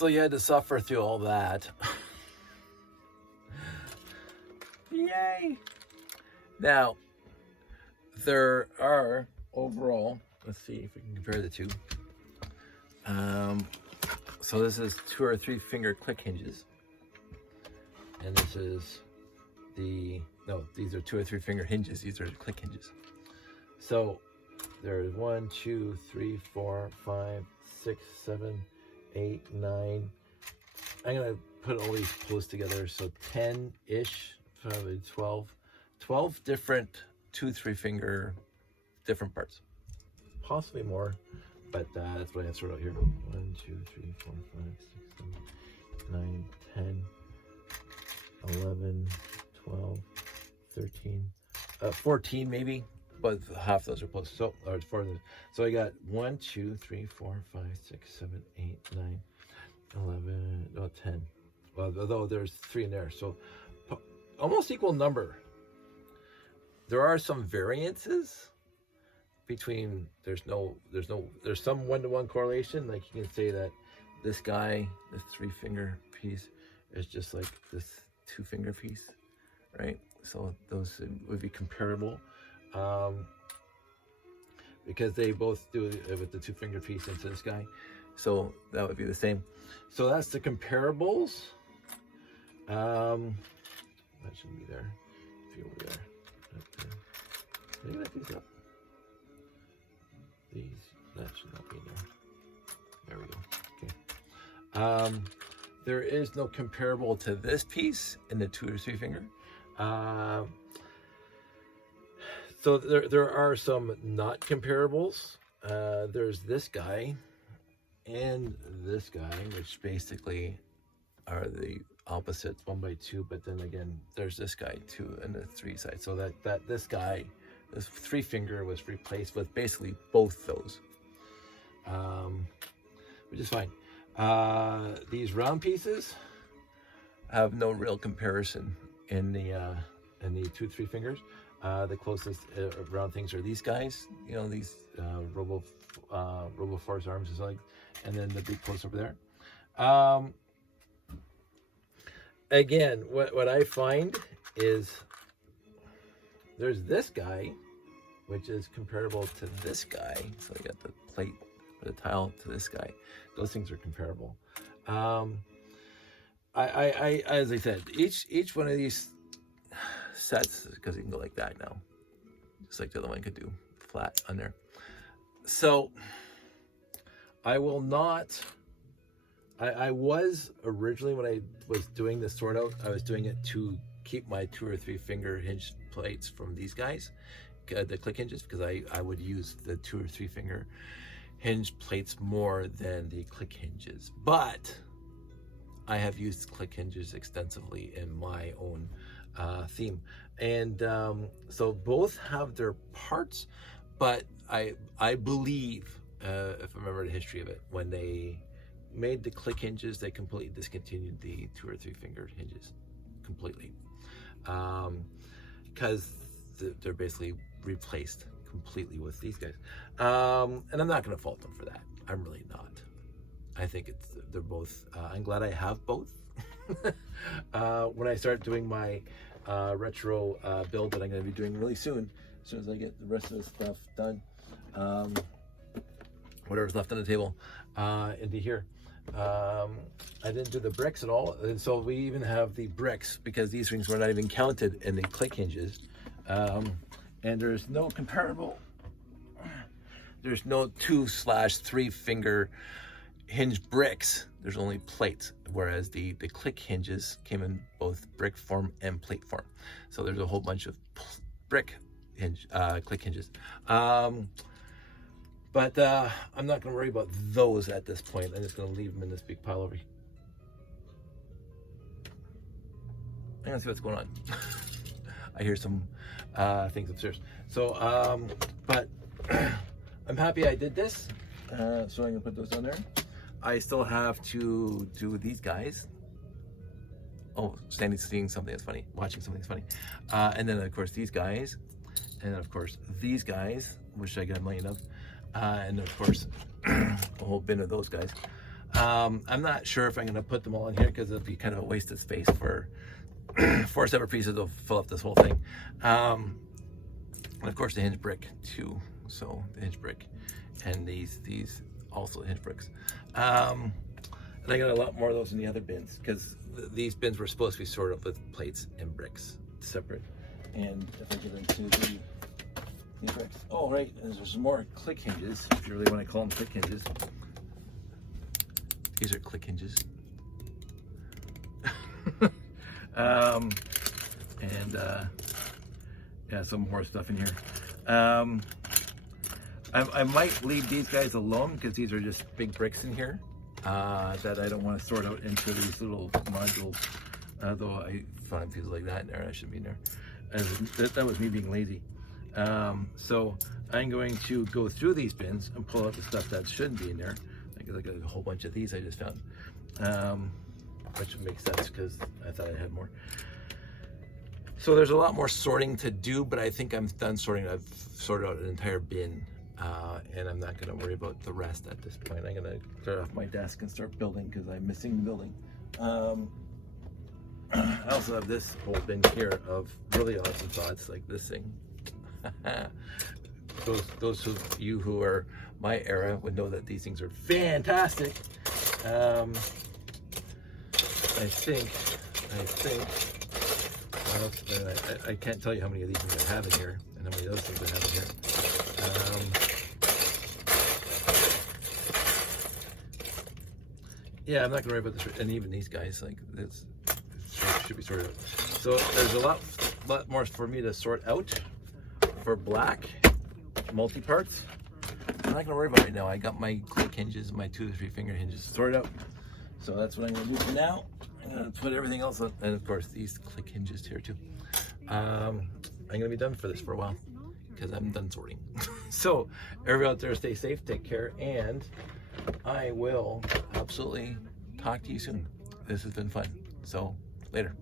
So you had to suffer through all that. Yay! Now, there are overall, let's see if we can compare the two. So this is 2 or 3 finger click hinges. And this is no, these are 2 or 3 finger hinges. These are click hinges. So there's 1, 2, 3, 4, 5, 6, 7, 8, 9. I'm gonna put all these close together. So 10-ish, probably 12 different 2, 3 finger different parts. Possibly more, but that's what I have sorted out here. 1, 2, 3, 4, 5, 6, 7, 9, 10, 11, 12, 13, 14 maybe, but half those are close. So, or 4 of those. So I got 1, 2, 3, 4, 5, 6, 7, 8, 9, 11, no, 10. Well, although there's 3 in there, so almost equal number. There are some variances between, there's some one-to-one correlation. Like you can say that this guy, this 3-finger piece is just like this 2-finger piece, right? So those would be comparable, because they both do it with the 2-finger piece into this guy. So that would be the same. So that's the comparables. That shouldn't be there. If you over there. Maybe lift these up. That should not be in there. There we go. Okay. There is no comparable to this piece in the 2 or 3 finger. So there are some not comparables. There's this guy and this guy, which basically are the opposites, 1 by 2. But then again, there's this guy 2 and the 3 side. So that this guy, this 3-finger, was replaced with basically both those, which is fine. These round pieces have no real comparison in the 2, 3 fingers. The closest round things are these guys, you know, these RoboForce arms and legs, and then the big close over there. Again, what I find is there's this guy, which is comparable to this guy. So I got the plate or the tile to this guy. Those things are comparable. I as I said, each one of these sets, because you can go like that now, just like the other one could do, flat on there. So I will not. I was originally, when I was doing this sort out, I was doing it to keep my 2 or 3 finger hinge plates from these guys, the click hinges, because I would use the 2 or 3 finger hinge plates more than the click hinges. But I have used click hinges extensively in my own theme, and so both have their parts. But I believe, if I remember the history of it, when they made the click hinges, they completely discontinued the 2 or 3 finger hinges completely, because they're basically replaced completely with these guys, and I'm not going to fault them for that. I'm really not. I think they're both. I'm glad I have both. When I start doing my retro build that I'm going to be doing really soon, as soon as I get the rest of the stuff done, whatever's left on the table, into here. I didn't do the bricks at all, and so we even have the bricks because these rings were not even counted in the click hinges, and there's no comparable. There's no 2/3 finger hinge bricks. There's only plates, whereas the click hinges came in both brick form and plate form. So there's a whole bunch of brick hinge click hinges. But I'm not going to worry about those at this point. I'm just going to leave them in this big pile over here. I'm going to see what's going on. I hear some things upstairs. So, but I'm happy I did this. So I'm going to put those on there. I still have to do these guys. Oh, seeing something that's funny, watching something that's funny. And then, of course, these guys. And, of course, these guys, which I got a million of. And of course, a whole bin of those guys. I'm not sure if I'm going to put them all in here because it'll be kind of a waste of space for 4 separate pieces to fill up this whole thing. And of course the hinge brick too. So the hinge brick and these also hinge bricks. And I got a lot more of those in the other bins because these bins were supposed to be sorted with plates and bricks separate. And if I get into these bricks, oh right, there's some more click hinges, if you really want to call them click hinges. These are click hinges. Yeah, some more stuff in here. I might leave these guys alone because these are just big bricks in here that I don't want to sort out into these little modules. Though I find things like that in there, I shouldn't be in there. That was me being lazy. So I'm going to go through these bins and pull out the stuff that shouldn't be in there. Like a whole bunch of these I just found, which makes sense because I thought I had more. So there's a lot more sorting to do, but I think I'm done sorting. I've sorted out an entire bin, and I'm not going to worry about the rest at this point. I'm going to clear off my desk and start building because I'm missing the building. I also have this whole bin here of really awesome thoughts, like this thing. Those of you who are my era would know that these things are fantastic. I think I can't tell you how many of these things I have in here and how many of those things I have in here. Yeah, I'm not gonna worry about this, and even these guys, like this should be sorted out. So there's a lot more for me to sort out for black multi-parts. I'm not gonna worry about it now. I got my click hinges, my 2 to 3 finger hinges sorted out. So that's what I'm gonna do for now. I'm gonna put everything else on, and of course these click hinges here too. I'm gonna be done for this for a while because I'm done sorting. So everybody out there, stay safe, take care, and I will absolutely talk to you soon. This has been fun. So later.